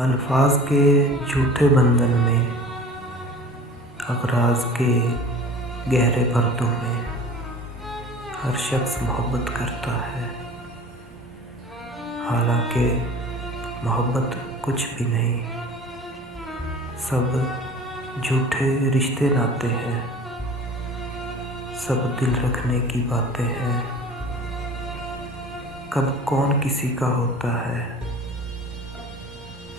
अल्फाज के झूठे बंधन में, अगराज के गहरे पर्दों में हर शख्स मोहब्बत करता है। हालांकि मोहब्बत कुछ भी नहीं, सब झूठे रिश्ते नाते हैं, सब दिल रखने की बातें हैं। कब कौन किसी का होता है,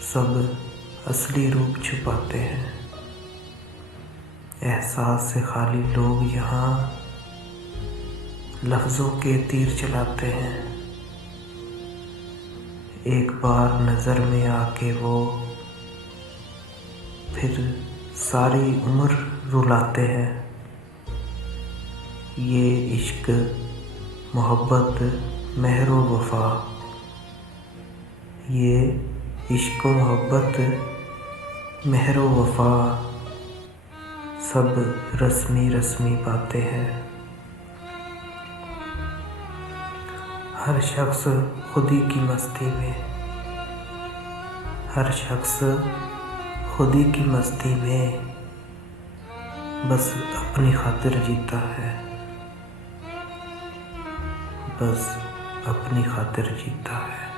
सब असली रूप छुपाते हैं। एहसास से खाली लोग यहाँ लफ्ज़ों के तीर चलाते हैं। एक बार नज़र में आके वो फिर सारी उम्र रुलाते हैं। ये इश्क मोहब्बत मेहर व वफ़ा, ये इश्क मोहब्बत मेहर व वफ़ा सब रस्मी रस्मी बातें हैं। हर शख्स खुदी की मस्ती में, हर शख्स खुदी की मस्ती में बस अपनी खातिर जीता है, बस अपनी खातिर जीता है।